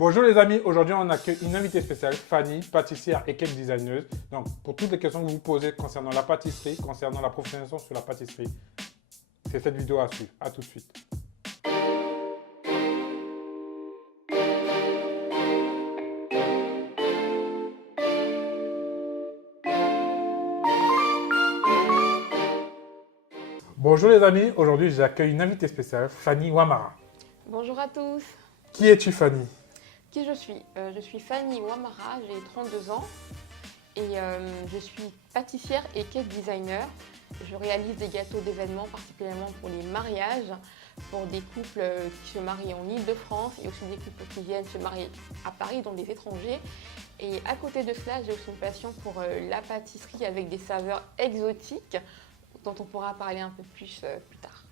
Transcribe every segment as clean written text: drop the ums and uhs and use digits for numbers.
Bonjour les amis, aujourd'hui on accueille une invitée spéciale, Fanny, pâtissière et cake designer. Donc pour toutes les questions que vous vous posez concernant la pâtisserie, concernant la professionnalisation sur la pâtisserie, c'est cette vidéo à suivre. À tout de suite. Bonjour les amis, aujourd'hui j'accueille une invitée spéciale, Fanny Ouamara. Bonjour à tous. Qui es-tu Fanny? Qui je suis? Je suis Fanny Ouamara, j'ai 32 ans et je suis pâtissière et cake designer. Je réalise des gâteaux d'événements, particulièrement pour les mariages, pour des couples qui se marient en Île-de-France et aussi des couples qui viennent se marier à Paris, donc des étrangers. Et à côté de cela, j'ai aussi une passion pour la pâtisserie avec des saveurs exotiques dont on pourra parler un peu plus plus tard.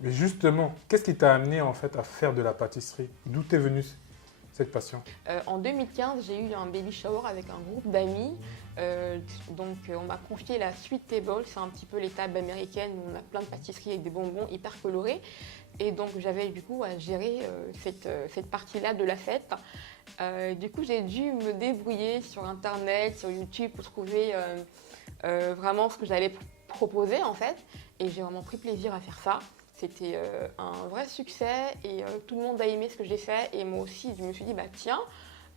Mais justement, qu'est-ce qui t'a amené en fait à faire de la pâtisserie? D'où t'es venue cette passion? En 2015, j'ai eu un baby shower avec un groupe d'amis. On m'a confié la sweet table, c'est un petit peu les tables américaines où on a plein de pâtisseries avec des bonbons hyper colorés. Et donc j'avais du coup à gérer cette partie-là de la fête. Du coup j'ai dû me débrouiller sur internet, sur YouTube pour trouver vraiment ce que j'allais proposer en fait. Et j'ai vraiment pris plaisir à faire ça. C'était un vrai succès et tout le monde a aimé ce que j'ai fait. Et moi aussi, je me suis dit, bah tiens,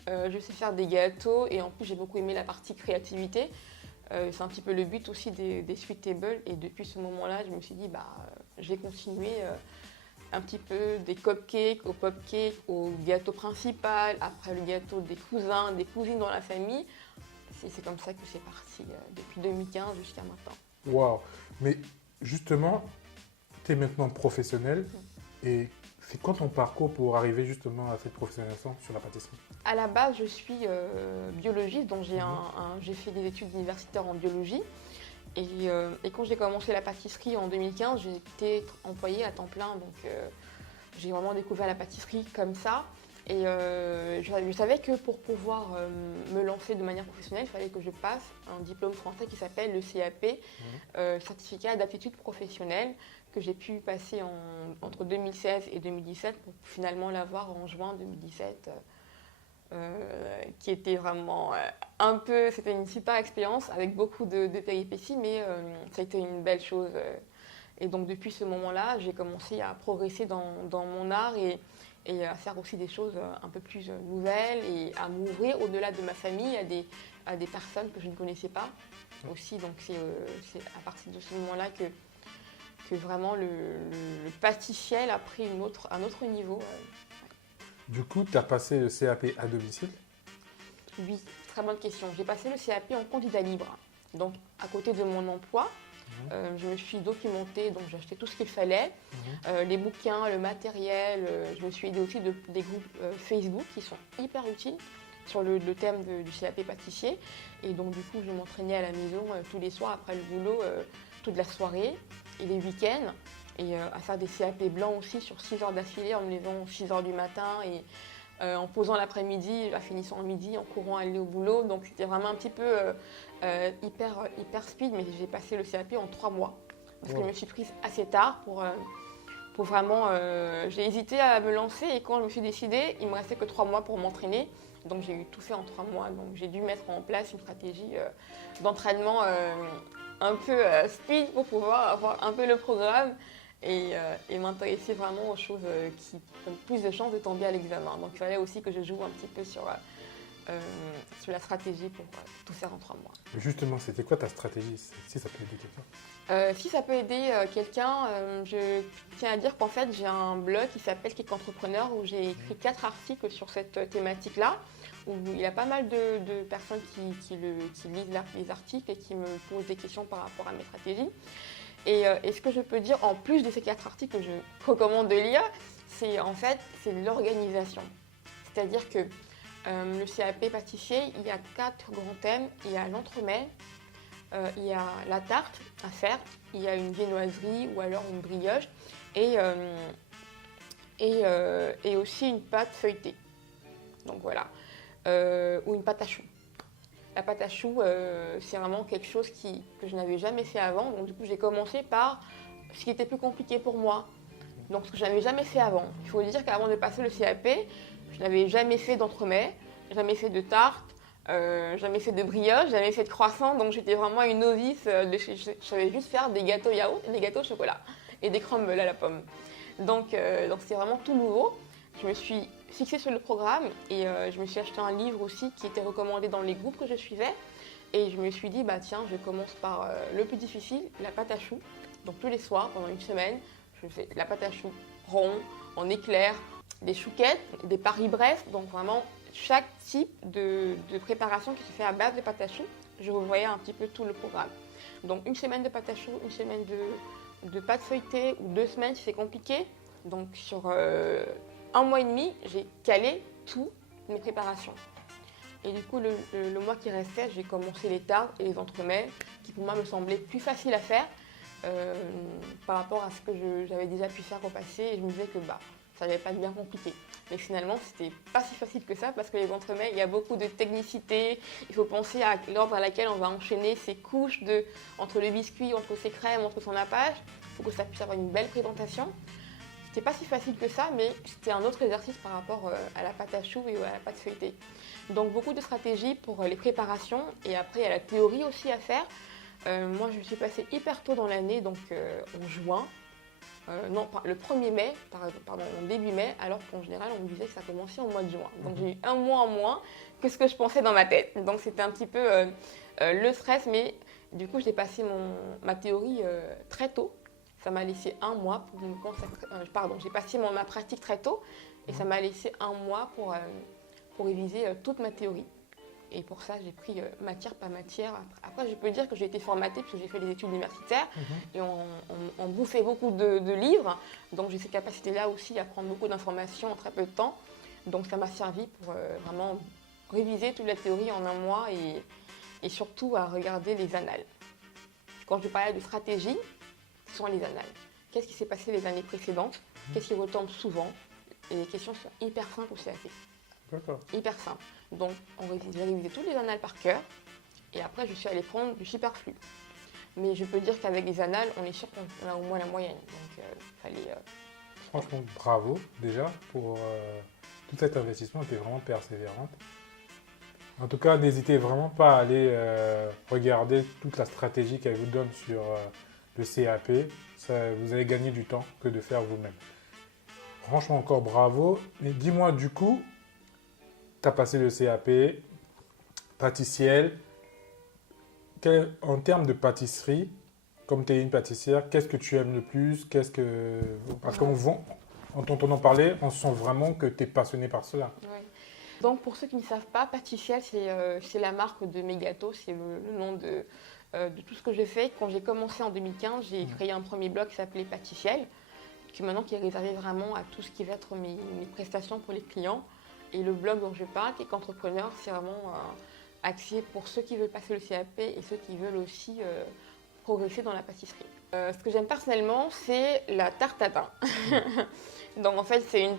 je sais faire des gâteaux et en plus, j'ai beaucoup aimé la partie créativité. C'est un petit peu le but aussi des sweet tables. Et depuis ce moment-là, je me suis dit, bah, je vais continuer un petit peu des cupcakes au popcake, au gâteau principal, après le gâteau des cousins, des cousines dans la famille. C'est comme ça que c'est parti depuis 2015 jusqu'à maintenant. Waouh! Mais justement, tu es maintenant professionnel et c'est quoi ton parcours pour arriver justement à cette professionnalisation sur la pâtisserie? À la base, je suis biologiste, donc j'ai fait des études universitaires en biologie. Et quand j'ai commencé la pâtisserie en 2015, j'étais employée à temps plein, donc j'ai vraiment découvert la pâtisserie comme ça. Et je savais que pour pouvoir me lancer de manière professionnelle, il fallait que je passe un diplôme français qui s'appelle le CAP, certificat d'aptitude professionnelle, que j'ai pu passer entre 2016 et 2017 pour finalement l'avoir en juin 2017, qui était vraiment c'était une super expérience avec beaucoup de péripéties, mais ça a été une belle chose. Et donc depuis ce moment-là, j'ai commencé à progresser dans mon art et à faire aussi des choses un peu plus nouvelles et à m'ouvrir au-delà de ma famille à des personnes que je ne connaissais pas aussi. Donc c'est à partir de ce moment-là que vraiment le pâtissier a pris un autre niveau. Du coup, tu as passé le CAP à domicile? Oui, très bonne question. J'ai passé le CAP en candidat libre. Donc à côté de mon emploi, je me suis documentée, donc j'ai acheté tout ce qu'il fallait, les bouquins, le matériel. Je me suis aidée aussi des groupes Facebook qui sont hyper utiles sur le thème du CAP pâtissier. Et donc du coup, je m'entraînais à la maison tous les soirs après le boulot, toute la soirée et les week-ends. Et à faire des CAP blancs aussi sur 6 heures d'affilée en me levant 6 heures du matin et en posant l'après-midi, en finissant le midi, en courant à aller au boulot. Donc c'était vraiment un petit peu hyper speed, mais j'ai passé le CAP en 3 mois. Parce que je me suis prise assez tard pour vraiment... j'ai hésité à me lancer et quand je me suis décidée, il ne me restait que 3 mois pour m'entraîner. Donc j'ai tout fait en 3 mois. Donc j'ai dû mettre en place une stratégie d'entraînement un peu speed pour pouvoir avoir un peu le programme et m'intéresser vraiment aux choses qui ont plus de chances de tomber à l'examen. Donc il fallait aussi que je joue un petit peu sur la stratégie pour tout faire en 3 mois. Justement, c'était quoi ta stratégie, si ça peut aider quelqu'un? Si ça peut aider quelqu'un, je tiens à dire qu'en fait j'ai un blog qui s'appelle Cake Entrepreneur où j'ai écrit 4 articles sur cette thématique-là, où il y a pas mal de personnes qui lisent les articles et qui me posent des questions par rapport à mes stratégies. Et ce que je peux dire en plus de ces 4 articles que je recommande de lire, c'est l'organisation. C'est-à-dire que le CAP pâtissier, il y a 4 grands thèmes. Il y a l'entremets, il y a la tarte à faire, il y a une viennoiserie ou alors une brioche et aussi une pâte feuilletée. Donc voilà, ou une pâte à choux. La pâte à choux, c'est vraiment quelque chose que je n'avais jamais fait avant. Donc du coup, j'ai commencé par ce qui était plus compliqué pour moi. Donc ce que je n'avais jamais fait avant. Il faut dire qu'avant de passer le CAP, je Je n'avais jamais fait d'entremets, jamais fait de tarte, jamais fait de brioche, jamais fait de croissant. Donc j'étais vraiment une novice. Je savais juste faire des gâteaux yaourt et des gâteaux au chocolat et des crumbles à la pomme. Donc c'était vraiment tout nouveau. Je me suis fixée sur le programme et je me suis acheté un livre aussi qui était recommandé dans les groupes que je suivais. Et je me suis dit, bah tiens, je commence par le plus difficile, la pâte à choux. Donc tous les soirs, pendant une semaine, je fais la pâte à choux rond, en éclair, des chouquettes, des Paris-Brest. Donc vraiment, chaque type de préparation qui se fait à base de pâte à choux, je revoyais un petit peu tout le programme. Donc une semaine de pâte à choux, une semaine de pâte feuilletée ou 2 semaines si c'est compliqué. Donc sur 1 mois et demi, j'ai calé toutes mes préparations. Et du coup, le mois qui restait, j'ai commencé les tartes et les entremets qui pour moi me semblaient plus faciles à faire par rapport à ce que j'avais déjà pu faire au passé. Et je me disais que ça n'allait pas être bien compliqué. Mais finalement, c'était pas si facile que ça parce que les entremets, il y a beaucoup de technicité. Il faut penser à l'ordre à laquelle on va enchaîner ces couches entre le biscuit, entre ses crèmes, entre son nappage. Il faut que ça puisse avoir une belle présentation. C'était pas si facile que ça, mais c'était un autre exercice par rapport à la pâte à choux et à la pâte feuilletée. Donc beaucoup de stratégies pour les préparations et après il y a la théorie aussi à faire. Moi je suis passée hyper tôt dans l'année, donc en juin, le 1er mai, pardon, en début mai, alors qu'en général on me disait que ça commençait au mois de juin. Donc j'ai eu 1 mois en moins que ce que je pensais dans ma tête. Donc c'était un petit peu le stress, mais du coup j'ai passé ma théorie très tôt. Ça m'a laissé 1 mois pour me consacrer. J'ai passé ma pratique très tôt et ça m'a laissé 1 mois pour réviser toute ma théorie. Et pour ça, j'ai pris matière par matière. Après, je peux dire que j'ai été formatée parce que j'ai fait des études universitaires et on bouffait beaucoup de livres. Donc j'ai ces capacités-là aussi à prendre beaucoup d'informations en très peu de temps. Donc ça m'a servi pour vraiment réviser toute la théorie en 1 mois et surtout à regarder les annales. Quand je parlais de stratégie, ce sont les annales. Qu'est-ce qui s'est passé les années précédentes? Qu'est-ce qui retombe souvent? Et les questions sont hyper simples au CAP. D'accord. Hyper simple. Donc, j'ai révisé tous les annales par cœur et après, je suis allée prendre du superflu. Mais je peux dire qu'avec les annales, on est sûr qu'on a au moins la moyenne. Donc, fallait. Franchement, bravo déjà pour tout cet investissement. Tu es vraiment persévérante. En tout cas, n'hésitez vraiment pas à aller regarder toute la stratégie qu'elle vous donne sur le CAP. Ça, vous allez gagner du temps que de faire vous-même. Franchement, encore bravo. Mais dis-moi du coup, tu as passé le CAP, pâtissière. En termes de pâtisserie, comme tu es une pâtissière, qu'est-ce que tu aimes le plus? Parce en t'entendant parler, on sent vraiment que tu es passionnée par cela. Ouais. Donc, pour ceux qui ne savent pas, Pâtissière, c'est la marque de mes gâteaux, c'est le nom de tout ce que j'ai fait. Quand j'ai commencé en 2015, j'ai créé un premier blog qui s'appelait Pâtissière, qui est réservé vraiment à tout ce qui va être mes prestations pour les clients. Et le blog dont je parle, qui est qu'entrepreneur, c'est vraiment axé pour ceux qui veulent passer le CAP et ceux qui veulent aussi progresser dans la pâtisserie. Ce que j'aime personnellement, c'est la tarte à pain. Donc en fait, c'est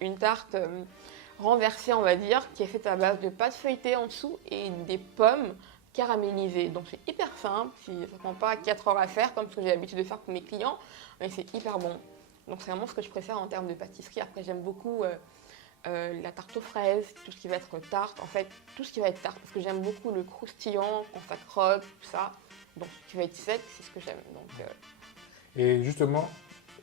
une tarte renversée, on va dire, qui est faite à base de pâte feuilletée en dessous et des pommes caramélisées. Donc c'est hyper simple, ça ne prend pas 4 heures à faire comme ce que j'ai l'habitude de faire pour mes clients, mais c'est hyper bon. Donc c'est vraiment ce que je préfère en termes de pâtisserie. Après, j'aime beaucoup la tarte aux fraises, tout ce qui va être tarte, en fait, tout ce qui va être tarte, parce que j'aime beaucoup le croustillant, quand ça croque, tout ça. Donc, ce qui va être sec, c'est ce que j'aime. Et justement,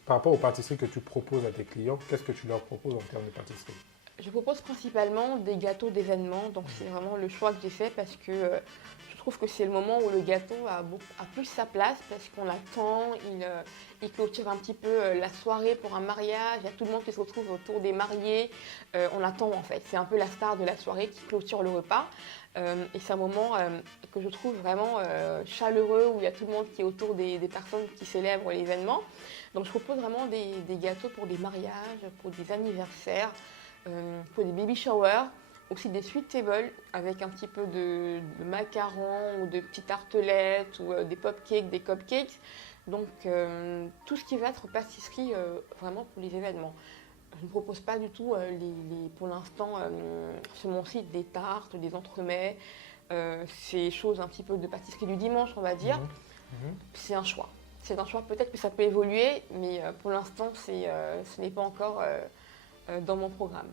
par rapport aux pâtisseries que tu proposes à tes clients, qu'est-ce que tu leur proposes en termes de pâtisserie? Je propose principalement des gâteaux d'événements, donc c'est vraiment le choix que j'ai fait parce que je trouve que c'est le moment où le gâteau a plus sa place parce qu'on l'attend, il clôture un petit peu la soirée pour un mariage, il y a tout le monde qui se retrouve autour des mariés, on l'attend en fait, c'est un peu la star de la soirée qui clôture le repas et c'est un moment que je trouve vraiment chaleureux où il y a tout le monde qui est autour des personnes qui célèbrent l'événement. Donc je propose vraiment des gâteaux pour des mariages, pour des anniversaires, pour des baby showers, aussi des sweet tables avec un petit peu de macarons ou de petites tartelettes ou des pop-cakes, des cupcakes. Donc tout ce qui va être pâtisserie vraiment pour les événements. Je ne propose pas du tout pour l'instant sur mon site des tartes, des entremets, ces choses un petit peu de pâtisserie du dimanche on va dire. C'est un choix. C'est un choix, peut-être que ça peut évoluer, mais pour l'instant ce n'est pas encore dans mon programme.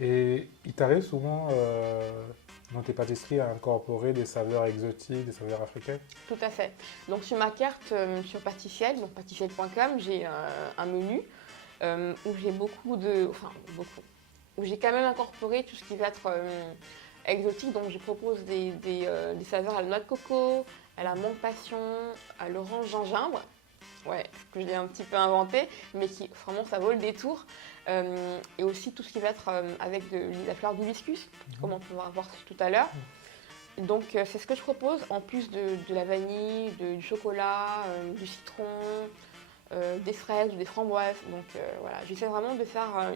Et il t'arrive souvent dans tes pâtisseries à incorporer des saveurs exotiques, des saveurs africaines? Tout à fait. Donc sur ma carte sur Pâtissiel, donc pâtissiel.com, j'ai un menu où j'ai où j'ai quand même incorporé tout ce qui va être exotique. Donc je propose des saveurs à la noix de coco, à la menthe passion, à l'orange gingembre. Ouais, que j'ai un petit peu inventé, mais qui vraiment ça vaut le détour. Et aussi tout ce qui va être avec la fleur d'hibiscus, comme on peut voir tout à l'heure. Donc c'est ce que je propose, en plus de la vanille, du chocolat, du citron, des fraises ou des framboises. Donc voilà, j'essaie vraiment de faire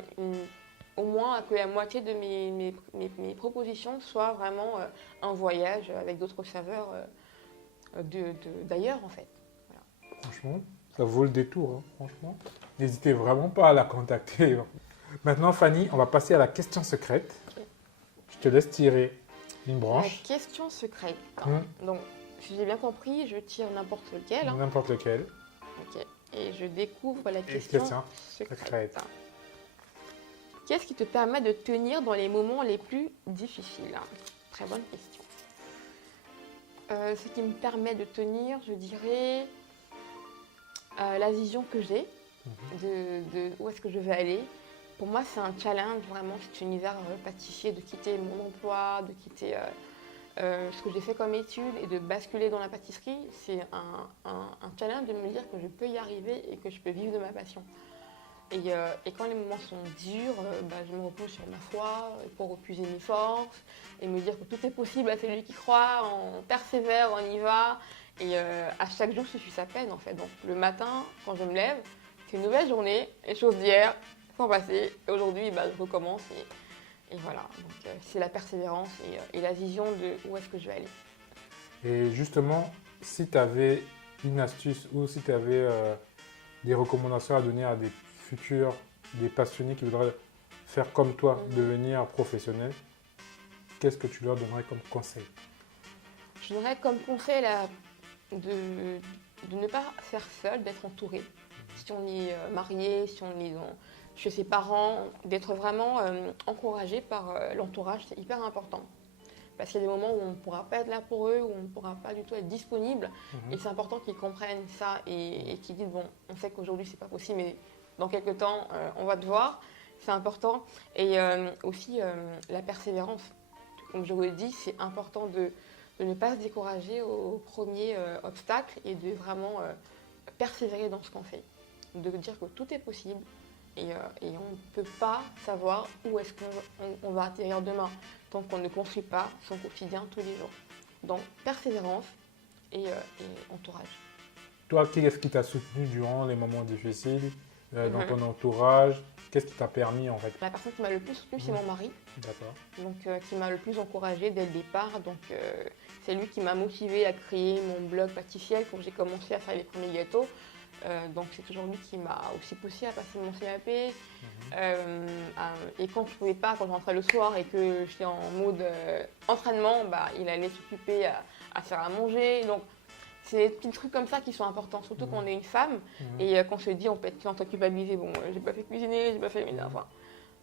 au moins que la moitié de mes propositions soient vraiment un voyage avec d'autres saveurs d'ailleurs en fait. Voilà. Franchement, ça vaut le détour, hein, franchement. N'hésitez vraiment pas à la contacter. Maintenant, Fanny, on va passer à la question secrète. Je te laisse tirer une branche. La question secrète. Donc, si j'ai bien compris, je tire n'importe lequel. N'importe lequel. Ok. Et je découvre la question secrète. Qu'est-ce qui te permet de tenir dans les moments les plus difficiles? Très bonne question. Ce qui me permet de tenir, je dirais, la vision que j'ai de où est-ce que je vais aller. Pour moi, c'est un challenge vraiment, cet univers pâtissier, de quitter mon emploi, de quitter ce que j'ai fait comme étude et de basculer dans la pâtisserie. C'est un challenge de me dire que je peux y arriver et que je peux vivre de ma passion. Et quand les moments sont durs, je me repose sur ma foi pour repuiser mes forces et me dire que tout est possible à celui qui croit, on persévère, on y va. Et à chaque jour suffit sa peine en fait. Donc le matin, quand je me lève, c'est une nouvelle journée, les choses d'hier sont passées. Et aujourd'hui, je recommence et voilà. Donc c'est la persévérance et la vision de où est-ce que je vais aller. Et justement, si tu avais une astuce ou si tu avais des recommandations à donner à des futurs, des passionnés qui voudraient faire comme toi, devenir professionnels, qu'est-ce que tu leur donnerais comme conseil? Je donnerais comme conseil de ne pas faire seul, d'être entouré. Si on est marié, si on est chez ses parents, d'être vraiment encouragé par l'entourage, c'est hyper important. Parce qu'il y a des moments où on ne pourra pas être là pour eux, où on ne pourra pas du tout être disponible. Et c'est important qu'ils comprennent ça et qu'ils disent, bon, on sait qu'aujourd'hui c'est pas possible, mais dans quelques temps, on va te voir. C'est important. Et aussi la persévérance. Comme je vous l'ai dit, c'est important de ne pas se décourager au premier obstacle et de vraiment persévérer dans ce qu'on fait. De dire que tout est possible et on ne peut pas savoir où est-ce qu'on va atterrir demain tant qu'on ne construit pas son quotidien tous les jours. Donc persévérance et entourage. Toi, qui est-ce qui t'a soutenu durant les moments difficiles dans ton entourage? Qu'est-ce qui t'a permis en fait? La personne qui m'a le plus soutenu, c'est mon mari. D'accord. Donc, qui m'a le plus encouragée dès le départ. Donc, c'est lui qui m'a motivée à créer mon blog Pâtissiel quand j'ai commencé à faire les premiers gâteaux. Donc, c'est toujours lui qui m'a aussi poussée à passer mon CAP. Et quand je ne pouvais pas, quand je rentrais le soir et que j'étais en mode entraînement, il allait s'occuper à faire à manger. Donc, c'est des petits trucs comme ça qui sont importants, surtout quand on est une femme et qu'on se dit on peut être en train de culpabiliser. Bon, j'ai pas fait cuisiner, j'ai pas fait. Enfin,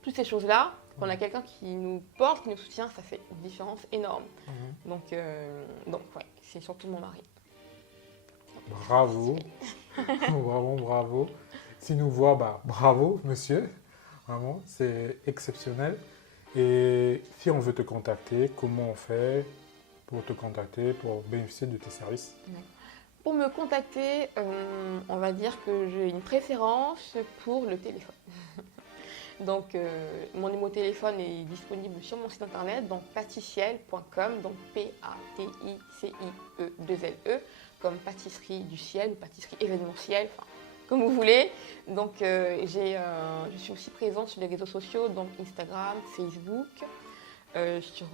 toutes ces choses-là, quand on a quelqu'un qui nous porte, qui nous soutient, ça fait une différence énorme. Donc ouais, c'est surtout mon mari. Bravo, vraiment bravo. S'il nous voit, bravo monsieur, vraiment, c'est exceptionnel. Et si on veut te contacter, comment on fait pour te contacter, pour bénéficier de tes services? Pour me contacter, on va dire que j'ai une préférence pour le téléphone. Donc, mon numéro de téléphone est disponible sur mon site internet, donc pâtissiel.com, donc PATICIE2LE, comme pâtisserie du ciel ou pâtisserie événementielle, enfin, comme vous voulez. Donc, je suis aussi présente sur les réseaux sociaux, donc Instagram, Facebook. Sur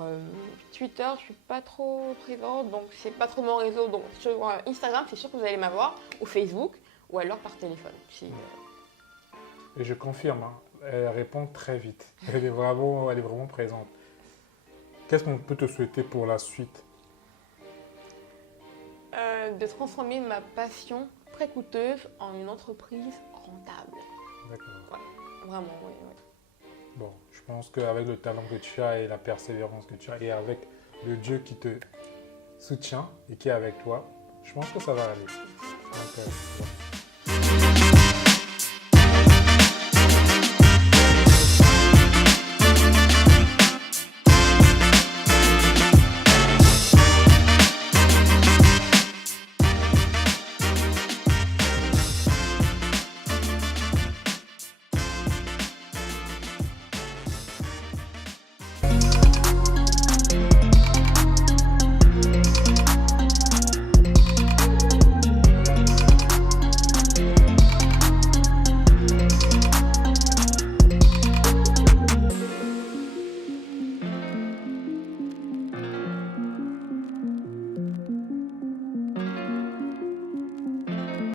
Twitter, je ne suis pas trop présente, donc c'est pas trop mon réseau. Donc sur Instagram, c'est sûr que vous allez m'avoir, ou Facebook, ou alors par téléphone. Et je confirme, elle répond très vite. Elle est vraiment présente. Qu'est-ce qu'on peut te souhaiter pour la suite? De transformer ma passion très coûteuse en une entreprise rentable. D'accord. Ouais, vraiment, oui. Bon, je pense qu'avec le talent que tu as et la persévérance que tu as et avec le Dieu qui te soutient et qui est avec toi, je pense que ça va aller. Donc, voilà.